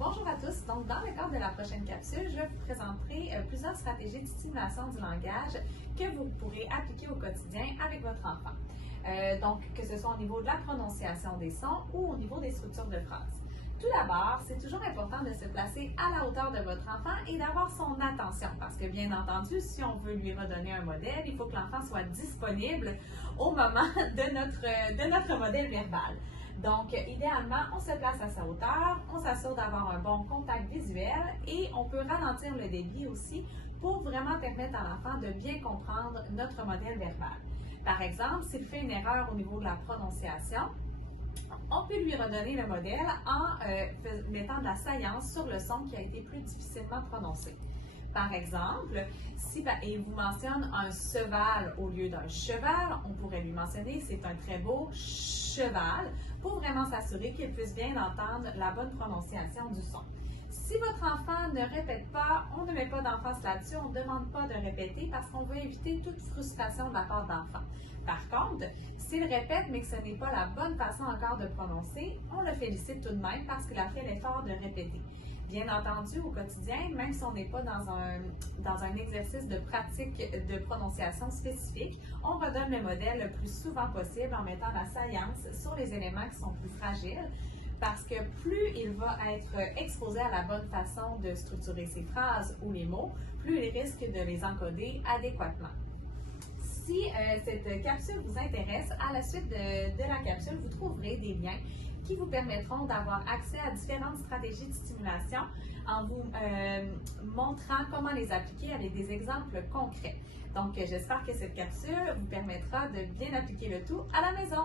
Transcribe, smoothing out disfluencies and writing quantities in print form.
Bonjour à tous. Donc, dans le cadre de la prochaine capsule, je vous présenterai plusieurs stratégies de stimulation du langage que vous pourrez appliquer au quotidien avec votre enfant. Donc, que ce soit au niveau de la prononciation des sons ou au niveau des structures de phrases. Tout d'abord, c'est toujours important de se placer à la hauteur de votre enfant et d'avoir son attention parce que, bien entendu, si on veut lui redonner un modèle, il faut que l'enfant soit disponible au moment de notre modèle verbal. Donc, idéalement, on se place à sa hauteur, on s'assure d'avoir un bon contact visuel et on peut ralentir le débit aussi pour vraiment permettre à l'enfant de bien comprendre notre modèle verbal. Par exemple, s'il fait une erreur au niveau de la prononciation, on peut lui redonner le modèle en mettant de la saillance sur le son qui a été plus difficilement prononcé. Par exemple, si il vous mentionne un cheval au lieu d'un cheval, on pourrait lui mentionner c'est un très beau cheval pour vraiment s'assurer qu'il puisse bien entendre la bonne prononciation du son. Si votre enfant ne répète pas, on ne met pas d'emphase là-dessus, on ne demande pas de répéter parce qu'on veut éviter toute frustration de la part d'enfant. Par contre, s'il répète mais que ce n'est pas la bonne façon encore de prononcer, on le félicite tout de même parce qu'il a fait l'effort de répéter. Bien entendu, au quotidien, même si on n'est pas dans un exercice de pratique de prononciation spécifique, on redonne le modèle le plus souvent possible en mettant la saillance sur les éléments qui sont plus fragiles parce que plus il va être exposé à la bonne façon de structurer ses phrases ou les mots, plus il risque de les encoder adéquatement. Si cette capsule vous intéresse, à la suite de la capsule, vous trouverez des liens qui vous permettront d'avoir accès à différentes stratégies de stimulation en vous montrant comment les appliquer avec des exemples concrets. Donc, j'espère que cette capsule vous permettra de bien appliquer le tout à la maison.